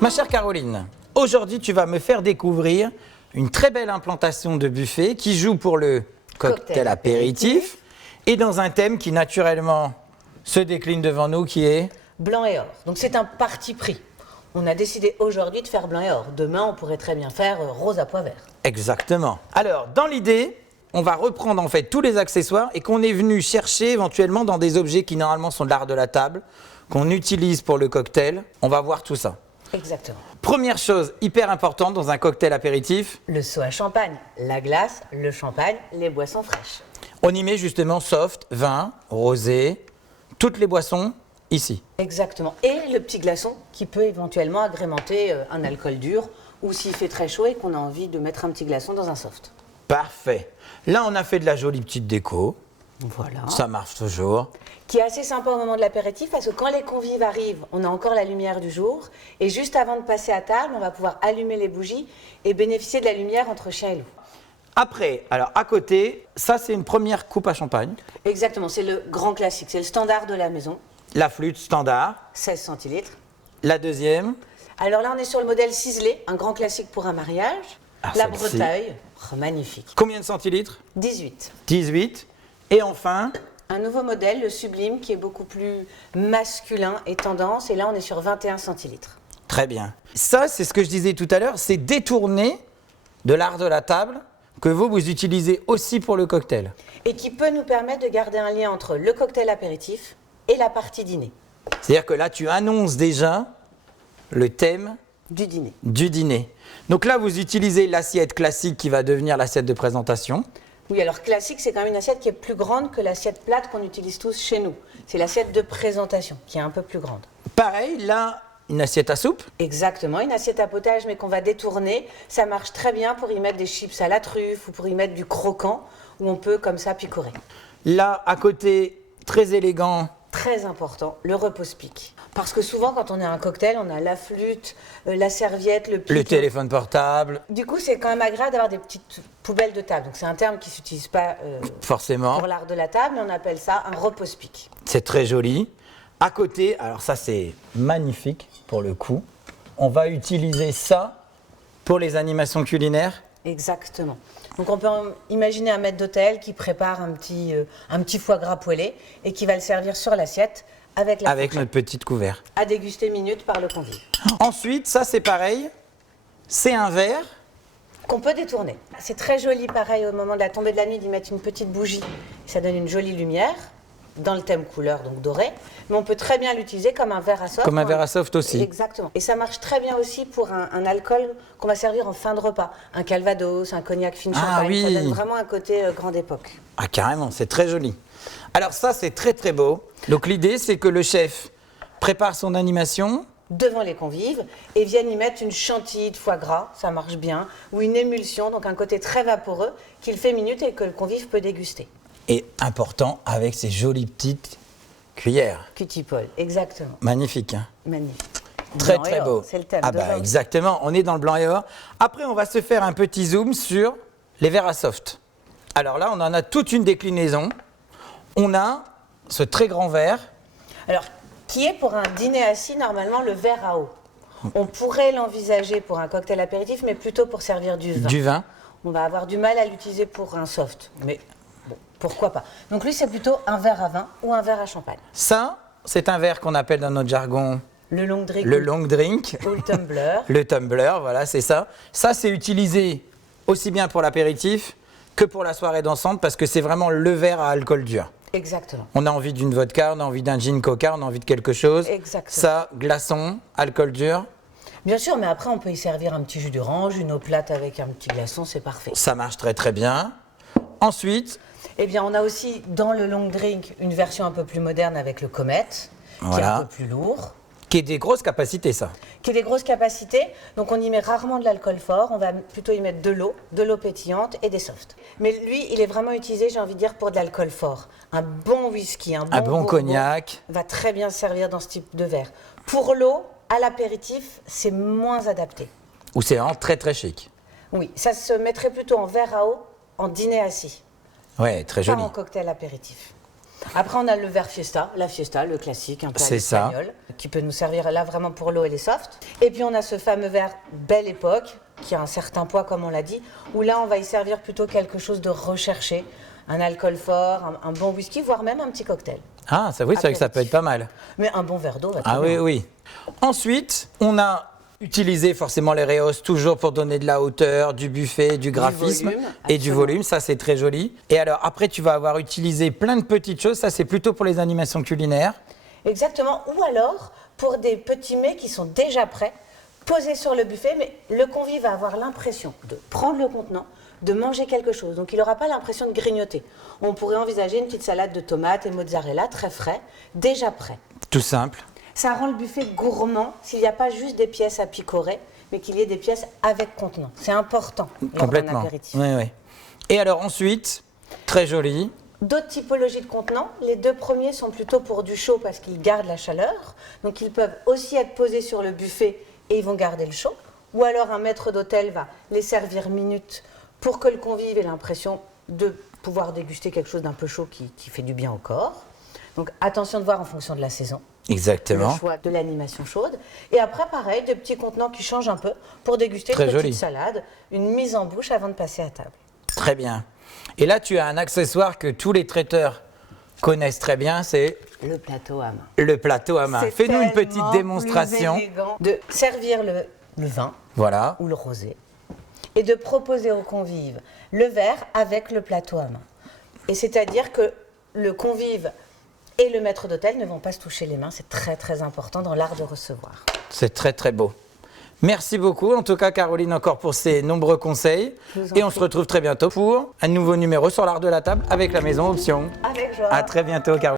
Ma chère Caroline, aujourd'hui tu vas me faire découvrir une très belle implantation de buffet qui joue pour le cocktail apéritif et dans un thème qui naturellement se décline devant nous qui est blanc et or. Donc c'est un parti pris. On a décidé aujourd'hui de faire blanc et or. Demain, on pourrait très bien faire rose à pois vert. Exactement. Alors, dans l'idée, on va reprendre en fait tous les accessoires et qu'on est venu chercher éventuellement dans des objets qui normalement sont de l'art de la table, qu'on utilise pour le cocktail. On va voir tout ça. Exactement. Première chose hyper importante dans un cocktail apéritif, le seau à champagne, la glace, le champagne, les boissons fraîches. On y met justement soft, vin, rosé, toutes les boissons ici. Exactement. Et le petit glaçon qui peut éventuellement agrémenter un alcool dur ou s'il fait très chaud et qu'on a envie de mettre un petit glaçon dans un soft. Parfait. Là, on a fait de la jolie petite déco. Voilà. Ça marche toujours. Qui est assez sympa au moment de l'apéritif parce que quand les convives arrivent, on a encore la lumière du jour. Et juste avant de passer à table, on va pouvoir allumer les bougies et bénéficier de la lumière entre chien et loup. Après, alors à côté, ça c'est une première coupe à champagne. Exactement, c'est le grand classique, c'est le standard de la maison. La flûte standard. 16 centilitres. La deuxième. Alors là, on est sur le modèle ciselé, un grand classique pour un mariage. La breteuille, oh, magnifique. Combien de centilitres? 18. 18. Et enfin, un nouveau modèle, le sublime, qui est beaucoup plus masculin et tendance. Et là, on est sur 21 centilitres. Très bien. Ça, c'est ce que je disais tout à l'heure, c'est détourné de l'art de la table que vous utilisez aussi pour le cocktail. Et qui peut nous permettre de garder un lien entre le cocktail apéritif et la partie dîner. C'est-à-dire que là, tu annonces déjà le thème du dîner. Donc là, vous utilisez l'assiette classique qui va devenir l'assiette de présentation. Oui, alors classique, c'est quand même une assiette qui est plus grande que l'assiette plate qu'on utilise tous chez nous. C'est l'assiette de présentation qui est un peu plus grande. Pareil, là, une assiette à soupe. Exactement, une assiette à potage mais qu'on va détourner. Ça marche très bien pour y mettre des chips à la truffe ou pour y mettre du croquant où on peut comme ça picorer. Là, à côté, très élégant. Très important, le repose-pique. Parce que souvent, quand on est à un cocktail, on a la flûte, la serviette, le pique. Le téléphone portable. Du coup, c'est quand même agréable d'avoir des petites poubelles de table. Donc, c'est un terme qui ne s'utilise pas forcément pour l'art de la table, mais on appelle ça un repose-pique. C'est très joli. À côté, alors ça, c'est magnifique pour le coup. On va utiliser ça pour les animations culinaires. Exactement. Donc on peut imaginer un maître d'hôtel qui prépare un petit foie gras poêlé et qui va le servir sur l'assiette avec notre petite couvert. À déguster minute par le convive. Ensuite, ça c'est pareil, c'est un verre. Qu'on peut détourner. C'est très joli pareil au moment de la tombée de la nuit d'y mettre une petite bougie. Ça donne une jolie lumière dans le thème couleur, donc doré. Mais on peut très bien l'utiliser comme un verre à soft. Comme un verre à soft aussi. Exactement. Et ça marche très bien aussi pour un alcool qu'on va servir en fin de repas. Un calvados, un cognac fine champagne. Oui. Ça donne vraiment un côté grande époque. Ah carrément, c'est très joli. Alors ça, c'est très très beau. Donc l'idée, c'est que le chef prépare son animation devant les convives et viennent y mettre une chantilly de foie gras, ça marche bien, ou une émulsion, donc un côté très vaporeux qu'il fait minute et que le convive peut déguster. Et important, avec ces jolies petites cuillères. Cutipole, exactement. Magnifique. Hein. Magnifique. Très très beau. C'est le thème. Ah bah exactement, on est dans le blanc et or. Après, on va se faire un petit zoom sur les verres à soft. Alors là, on en a toute une déclinaison. On a ce très grand verre. Alors, qui est pour un dîner assis, normalement, le verre à eau. On pourrait l'envisager pour un cocktail apéritif, mais plutôt pour servir du vin. Du vin. On va avoir du mal à l'utiliser pour un soft, mais bon, pourquoi pas. Donc lui, c'est plutôt un verre à vin ou un verre à champagne. Ça, c'est un verre qu'on appelle dans notre jargon le long drink. Le long drink. Ou le tumbler. Le tumbler, voilà, c'est ça. Ça, c'est utilisé aussi bien pour l'apéritif que pour la soirée dansante parce que c'est vraiment le verre à alcool dur. Exactement. On a envie d'une vodka, on a envie d'un gin coca, on a envie de quelque chose. Exactement. Ça, glaçon, alcool dur. Bien sûr, mais après, on peut y servir un petit jus d'orange, une eau plate avec un petit glaçon, c'est parfait. Ça marche très très bien. Ensuite, eh bien, on a aussi dans le long drink une version un peu plus moderne avec le Comet, qui est un peu plus lourd. Qui est des grosses capacités, ça. Qui est des grosses capacités. Donc, on y met rarement de l'alcool fort. On va plutôt y mettre de l'eau pétillante et des softs. Mais lui, il est vraiment utilisé, j'ai envie de dire, pour de l'alcool fort. Un bon whisky, un bon cognac va très bien servir dans ce type de verre. Pour l'eau, à l'apéritif, c'est moins adapté. Ou c'est vraiment très très chic. Oui, ça se mettrait plutôt en verre à eau, en dîner assis. Ouais, très joli. Pas en cocktail apéritif. Après, on a le verre Fiesta, la Fiesta, le classique, un peu à C'est ça. l'espagnol, qui peut nous servir là vraiment pour l'eau et les softs. Et puis, on a ce fameux verre Belle Époque, qui a un certain poids, comme on l'a dit, où là, on va y servir plutôt quelque chose de recherché, un alcool fort, un bon whisky, voire même un petit cocktail. Ah, ça, oui, c'est vrai que ça peut être pas mal. Mais un bon verre d'eau va très Ah oui, bien. oui. Ensuite, on a utilisé forcément les rehausses toujours pour donner de la hauteur, du buffet, du graphisme volume, et du absolument. volume. Ça, c'est très joli. Et alors, après, tu vas avoir utilisé plein de petites choses. Ça, c'est plutôt pour les animations culinaires. Exactement. Ou alors, pour des petits mets qui sont déjà prêts, posés sur le buffet, mais le convive va avoir l'impression de prendre le contenant, de manger quelque chose. Donc, il n'aura pas l'impression de grignoter. On pourrait envisager une petite salade de tomates et mozzarella, très frais, déjà prêt. Tout simple. Ça rend le buffet gourmand s'il n'y a pas juste des pièces à picorer, mais qu'il y ait des pièces avec contenant. C'est important lors d'un Complètement. apéritif. Oui, oui. Et alors ensuite, très joli. D'autres typologies de contenants, les deux premiers sont plutôt pour du chaud parce qu'ils gardent la chaleur. Donc ils peuvent aussi être posés sur le buffet et ils vont garder le chaud. Ou alors un maître d'hôtel va les servir minutes pour que le convive ait l'impression de pouvoir déguster quelque chose d'un peu chaud qui fait du bien au corps. Donc attention de voir en fonction de la saison. Exactement. Le choix de l'animation chaude. Et après, pareil, des petits contenants qui changent un peu pour déguster Très une petite joli. salade, une mise en bouche avant de passer à table. Très bien. Et là, tu as un accessoire que tous les traiteurs connaissent très bien, c'est Le plateau à main. le plateau à main. C'est Fais-nous une petite tellement démonstration. plus élégant de servir le vin Voilà. ou le rosé et de proposer aux convives le verre avec le plateau à main. Et c'est-à-dire que le convive et le maître d'hôtel ne vont pas se toucher les mains. C'est très très important dans l'art de recevoir. C'est très très beau. Merci beaucoup, en tout cas Caroline, encore pour ces nombreux conseils. Je vous en Et on prie. se retrouve très bientôt pour un nouveau numéro sur l'art de la table avec la Maison Option. Avec joie. À très bientôt, Caroline.